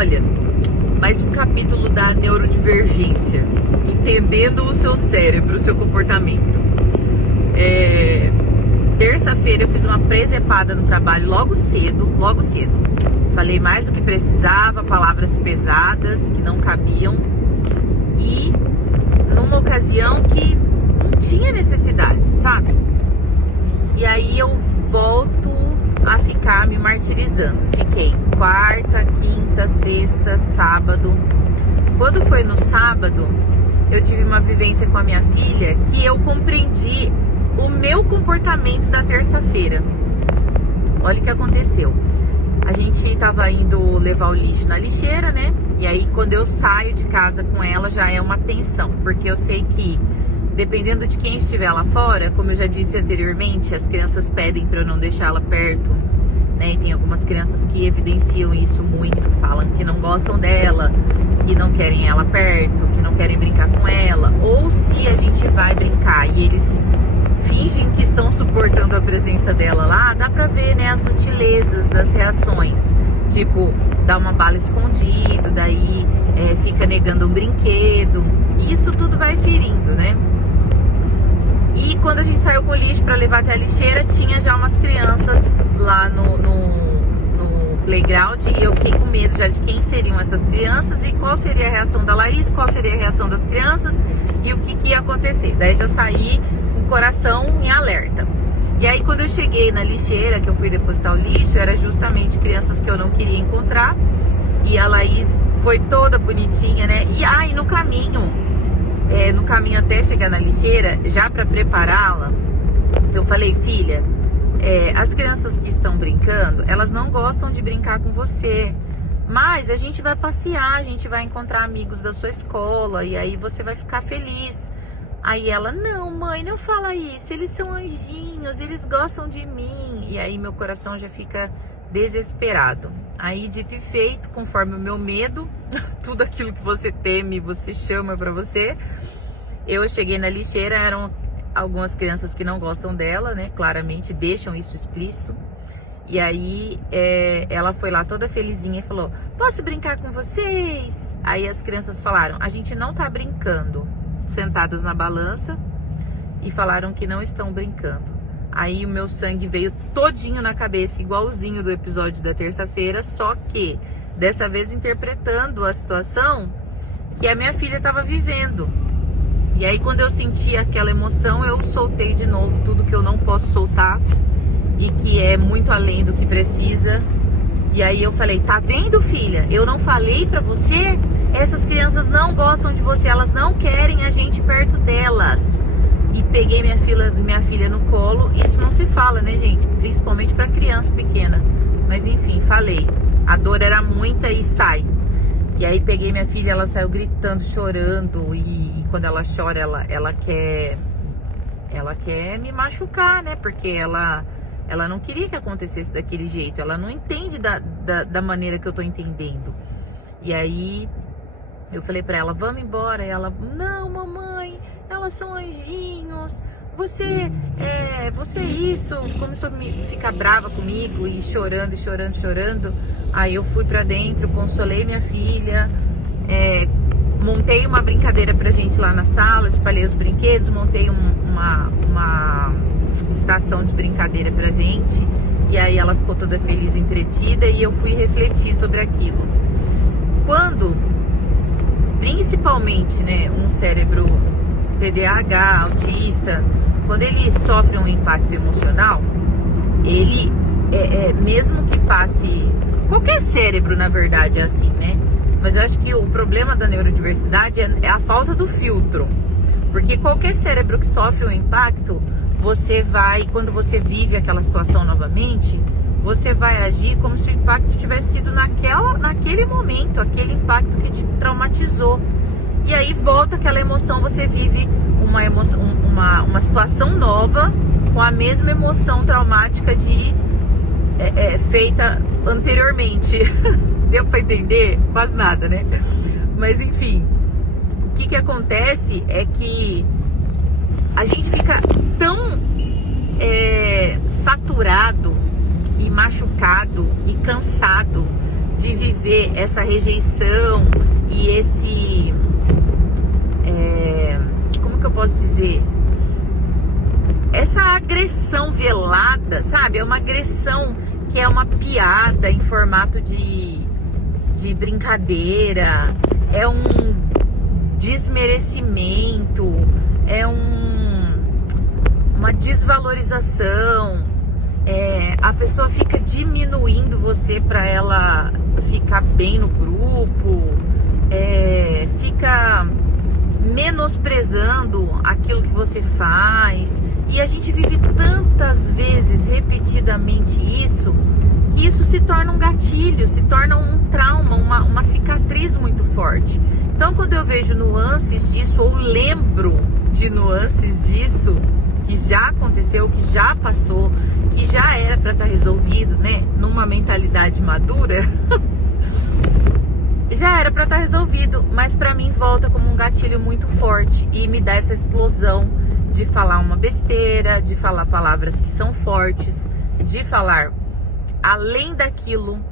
Olha, mais um capítulo da neurodivergência, entendendo o seu cérebro, o seu comportamento. Terça-feira eu fiz uma presepada no trabalho logo cedo. Falei mais do que precisava, palavras pesadas que não cabiam e numa ocasião que não tinha necessidade, sabe? E aí eu volto a ficar me martirizando. Fiquei quarta, quinta, sexta, sábado. Quando foi no sábado, eu tive uma vivência com a minha filha que eu compreendi o meu comportamento da terça-feira. Olha o que aconteceu. A gente tava indo levar o lixo na lixeira, né? E aí quando eu saio de casa com ela já é uma tensão, porque eu sei que dependendo de quem estiver lá fora, como eu já disse anteriormente, as crianças pedem para eu não deixá-la perto, né? E tem algumas crianças que evidenciam isso muito, falam que não gostam dela, que não querem ela perto, que não querem brincar com ela. Ou se a gente vai brincar e eles fingem que estão suportando a presença dela lá, dá pra ver, né, as sutilezas das reações. Tipo, dá uma bala escondido, daí fica negando um brinquedo. Isso tudo vai ferindo, né? E quando a gente saiu com o lixo pra levar até a lixeira, tinha já umas crianças lá no playground. E eu fiquei com medo já de quem seriam essas crianças e qual seria a reação da Laís, qual seria a reação das crianças e o que ia acontecer. Daí já saí com o coração em alerta. E aí quando eu cheguei na lixeira, que eu fui depositar o lixo, era justamente crianças que eu não queria encontrar. E a Laís foi toda bonitinha, né? E no caminho até chegar na lixeira, já para prepará-la, eu falei: filha, as crianças que estão brincando, elas não gostam de brincar com você, mas a gente vai passear, a gente vai encontrar amigos da sua escola e aí você vai ficar feliz. Aí ela: não, mãe, não fala isso, eles são anjinhos, eles gostam de mim. E aí meu coração já fica desesperado. Aí, dito e feito, conforme o meu medo, tudo aquilo que você teme, você chama pra você. Eu cheguei na lixeira, eram algumas crianças que não gostam dela, né? Claramente, deixam isso explícito. E aí, ela foi lá toda felizinha e falou: posso brincar com vocês? Aí as crianças falaram: a gente não tá brincando. Sentadas na balança e falaram que não estão brincando. Aí o meu sangue veio todinho na cabeça, igualzinho do episódio da terça-feira, só que dessa vez interpretando a situação que a minha filha estava vivendo. E aí quando eu senti aquela emoção, eu soltei de novo tudo que eu não posso soltar e que é muito além do que precisa. E aí eu falei: tá vendo, filha? Eu não falei pra você? Essas crianças não gostam de você, elas não querem a gente perto delas. E peguei minha filha no colo. Isso não se fala, né, gente? Principalmente pra criança pequena. Mas enfim, falei. A dor era muita e sai. E aí peguei minha filha, ela saiu gritando, chorando. E quando ela chora, ela quer me machucar, né? Porque ela não queria que acontecesse daquele jeito. Ela não entende da maneira que eu tô entendendo. E aí eu falei pra ela: vamos embora. E ela: não, mamãe, elas são anjinhos, você isso. Começou a ficar brava comigo e chorando. Aí eu fui pra dentro, consolei minha filha, montei uma brincadeira pra gente lá na sala, espalhei os brinquedos, montei uma estação de brincadeira pra gente. E aí ela ficou toda feliz, entretida, e eu fui refletir sobre aquilo. Quando, principalmente, né, um cérebro TDAH, autista, quando ele sofre um impacto emocional, ele, mesmo que passe... Qualquer cérebro, na verdade, é assim, né? Mas eu acho que o problema da neurodiversidade é a falta do filtro. Porque qualquer cérebro que sofre um impacto, você vai, quando você vive aquela situação novamente, você vai agir como se o impacto tivesse sido naquele momento, aquele impacto que te traumatizou. E aí volta aquela emoção, você vive uma situação nova com a mesma emoção traumática feita anteriormente. Deu pra entender? Quase nada, né? Mas enfim, o que acontece é que a gente fica tão saturado e machucado e cansado de viver essa rejeição e esse... como que eu posso dizer? Essa agressão velada, sabe? É uma agressão que é uma piada em formato de brincadeira, é um desmerecimento, é uma desvalorização, a pessoa fica diminuindo você para ela ficar bem no grupo, fica menosprezando aquilo que você faz, e a gente vive tantas vezes repetidamente isso, que isso se torna um gatilho, se torna um trauma, uma cicatriz muito forte. Então, quando eu vejo nuances disso, ou lembro de nuances disso, que já aconteceu, que já passou, que já era para estar resolvido, né? Numa mentalidade madura, já era para estar resolvido, mas para mim volta como um gatilho muito forte e me dá essa explosão de falar uma besteira, de falar palavras que são fortes, de falar além daquilo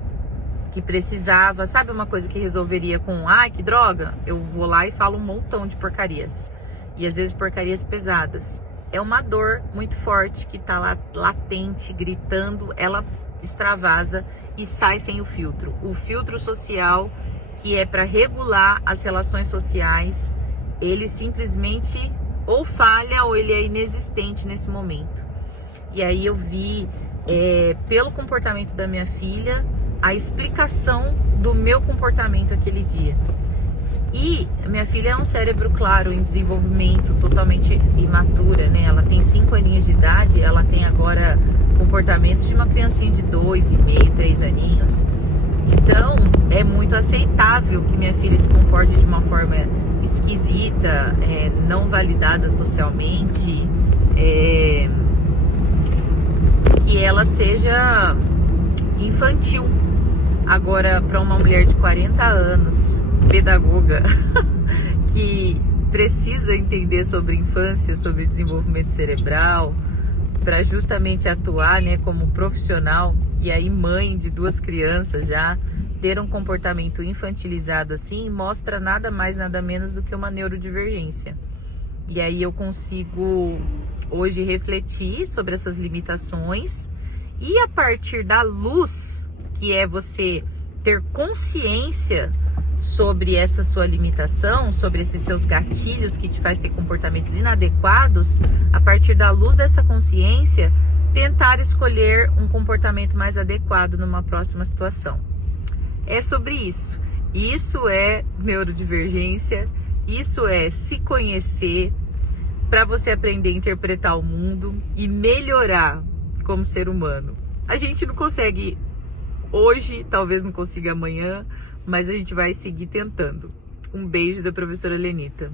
que precisava. Sabe uma coisa que resolveria com ai, que droga? Eu vou lá e falo um montão de porcarias, e às vezes porcarias pesadas. É uma dor muito forte que tá lá latente, gritando, ela extravasa e sai sem o filtro social, que é para regular as relações sociais, ele simplesmente ou falha ou ele é inexistente nesse momento. E aí eu vi, pelo comportamento da minha filha, a explicação do meu comportamento aquele dia. E minha filha é um cérebro, claro, em desenvolvimento, totalmente imatura, né? Ela tem 5 aninhos de idade, ela tem agora comportamentos de uma criancinha de 2,5, 3 aninhos. Então, é muito aceitável que minha filha se comporte de uma forma esquisita, não validada socialmente, que ela seja infantil. Agora, para uma mulher de 40 anos, pedagoga, que precisa entender sobre infância, sobre desenvolvimento cerebral, para justamente atuar, né, como profissional, e aí mãe de 2 crianças já, ter um comportamento infantilizado assim, mostra nada mais, nada menos do que uma neurodivergência. E aí eu consigo hoje refletir sobre essas limitações, e a partir da luz, que é você ter consciência sobre essa sua limitação, sobre esses seus gatilhos que te faz ter comportamentos inadequados, a partir da luz dessa consciência, tentar escolher um comportamento mais adequado numa próxima situação. É sobre isso. Isso é neurodivergência, isso é se conhecer para você aprender a interpretar o mundo e melhorar como ser humano. A gente não consegue hoje, talvez não consiga amanhã, mas a gente vai seguir tentando. Um beijo da professora Lenita.